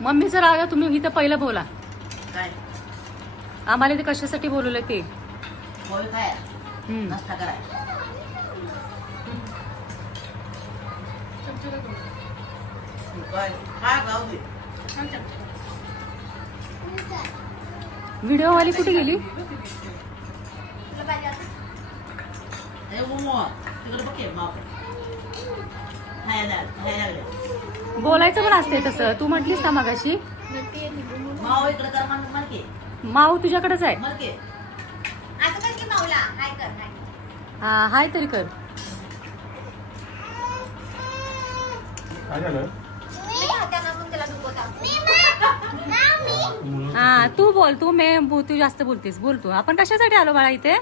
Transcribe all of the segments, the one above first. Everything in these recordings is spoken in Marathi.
मम्मीचं रागा तुम्ही इथं पहिलं बोला. आम्हाला ते कशासाठी बोलवलं ते. व्हिडिओ वाली कुठे गेली? बोलायचं पण असते तसं. तू म्हटलीस ना मगाशी माऊ तुझ्याकडेच आहे. हा हाय तरी कर. हा तू बोल. तू जास्त बोलतेस. बोल तू. आपण कशासाठी आलो बाळा इथे?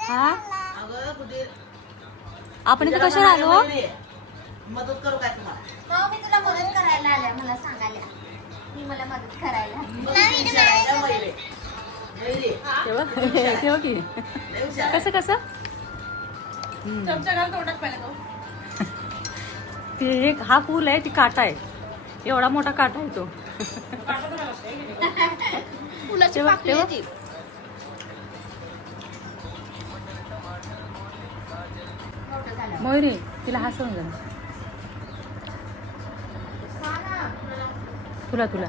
हा आपण इथे कशाला आलो? मदत करू काय तुम्हाला? मी तुला मदत करायला आल्या. मला सांगायला मी मला मदत करायला. ठेव की. कसं कसं ते एक हा फूल आहे. ती काटा आहे. एवढा मोठा काटा आहे तो. मयुरी तिला हसवून जा. तुला तुला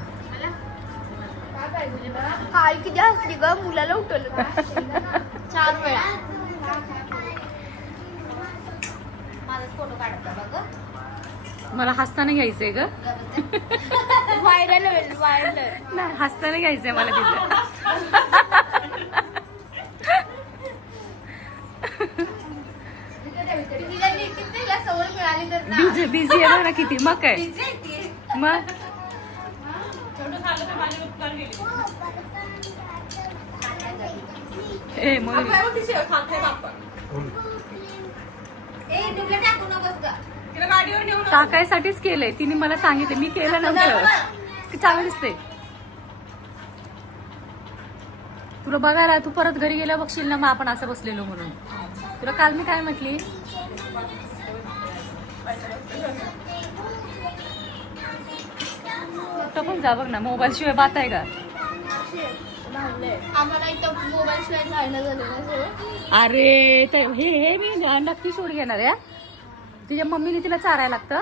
काय किती हसली ग. मुलाला उठवलं 4 वेळा. माझाच फोटो काढता बघ. मला हसताना घ्यायचंय ग. व्हायरल होईल. व्हायरल नाही हसताना घ्यायचंय मला तिथं. सवय मिळाली तर बिझी आहे ना किती. मग काय मग ए टाकायसाठीच केलंय तिने. मला सांगितलं. मी केलं नव्हतं. चांगलं दिसते तुला बघायला. तू परत घरी गेल्या बघशील ना मग आपण असं बसलेलो म्हणून. तुला काल मी काय म्हटली? पण जा बघ ना. मोबाईल शिवाय बात आहे का? मोबाईल शिवाय. अरे हे मी नक्की शोध घेणार आहे. तुझ्या मम्मीने तिला चारायला लागतं.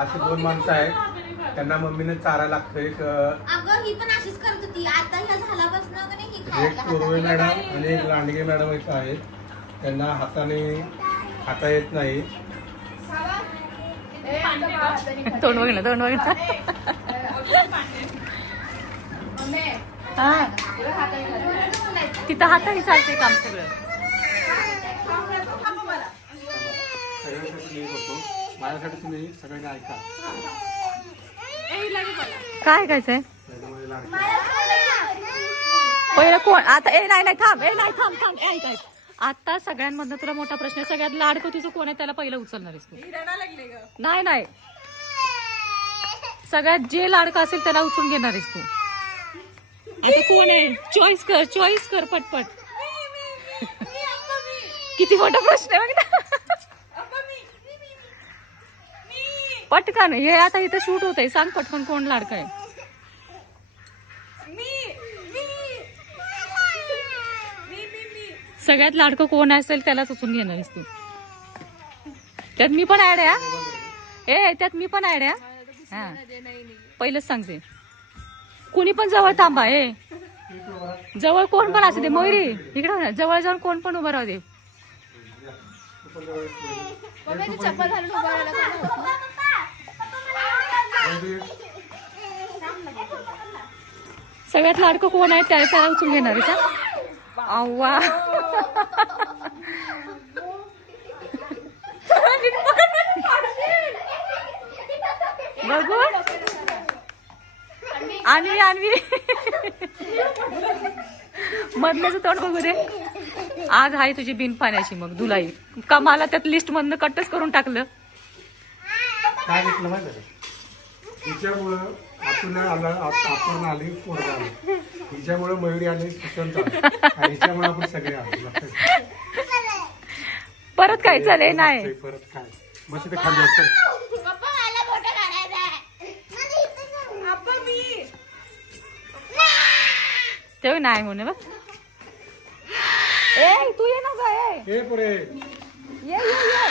अशी 2 माणसं आहेत त्यांना मम्मीने चारायला लागतंय. अगं ही पण अशीच करत होती. आता ह्या झाल्यापासून एक कुरवे मॅडम आणि एक लांडगे मॅडम एक आहेत. त्यांना हाताने खाता येत नाही. तोंड बघ तोंड बघ. हा तिथं हाताने चालते काम सगळं. माझ्यासाठी तुम्ही सगळ्यांनी ऐका. काय ऐकायचंय पहिलं कोण? आता नाही थांब. थांब थांब. ऐक ऐक. आता सगळ्यांमधनं तुला मोठा प्रश्न आहे. सगळ्यात लाडकं तुझं कोण आहे त्याला पहिलं उचलणारच तू. नाही सगळ्यात जे लाडकं असेल त्याला उचलून घेणारच तू. आता कोण आहे? चॉईस कर पटपट. किती मोठा प्रश्न आहे बघ ना. पटकन हे आता इथं शूट होत आहे. सांग पटकन कोण लाडकं आहे? सगळ्यात लाडकं कोण असेल त्यालाच उचलून घेणार आहेस तू. त्यात मी पण ऍड आहे. त्यात मी पण ऍड आहे. हा पहिलंच सांगते. कोणी पण जवळ थांबा. जवळ कोण पण असू दे. मयुरी इकडं जवळ जाऊन कोण पण उभं राहू दे. चप्पल घालून उभं राहिला. सगळ्यात लाडकं कोण आहे त्याला उचलून घेणार आहे. अव्वा बघू. आणवी मधल्याचं तोंड बघू दे. आज आहे तुझी बिन पाण्याची मग धुलाई. का मला त्यात लिस्ट मधनं कटच करून टाकलं. काय घेतलं माहिती तिच्यामुळं आपण आली पोरगा हिच्यामुळे मयुरी आले सुशांत आले. आणि हिच्यामुळे आपण सगळे आलो. परत काय चाले नाही परत काय मग तिथे खाली असतं. पप्पा मला फोटो काढायचा आहे. तेव्हा नाही म्हणे बघ. ए तू ये ना ग. हे पुरे ये ये ये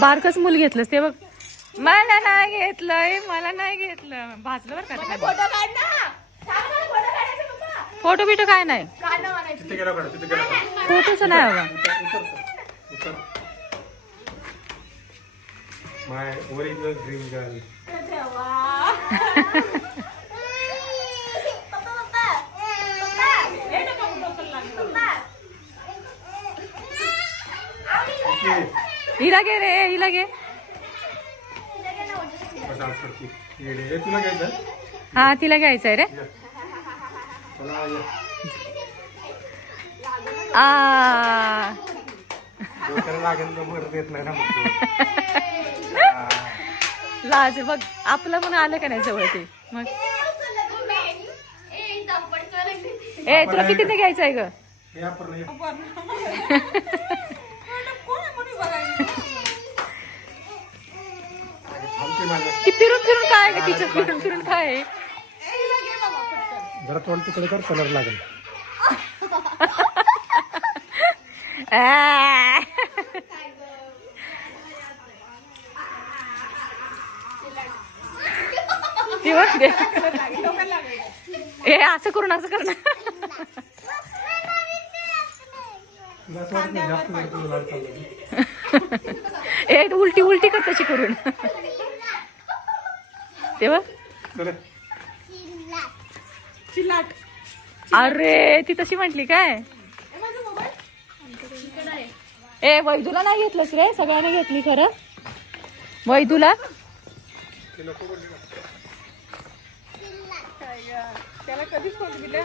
बारकच मूल घेतलंस ते बघ. मला नाही घेतलंय मला नाही घेतलं. भाजलं बरं का ते. फोटो बिटो काय नाही. तिथे गेला काढ तिथे गेला काढ. फोटोच नाही बाबा. उतर. माय ओरिजिनल ड्रीम गर्ल. हिला घे रे हिला घे. हे तुला घ्यायचं. हा तिला घ्यायचंय रे. आ लागेल मरत येत नाही ना. लाज बघ आपलं पण आलं का नाही जवळ ते मग. ए तुला किती घ्यायचंय ग. हे आपण ती फिरून फिरून काय ग तिचं फिरून फिरून काय आहे? जरा तोंड तिकडे कर कलर लागेल. ती म्हणते ए असं करून असं करून. ए उलटी उलटी कर तशी करून. तेव्हा अरे ती तशी म्हटली काय. ए वैदूला नाही घेतलंस रे. सगळ्यांनी घेतली खरं. वैदूला त्याला कधीच फोन दिले.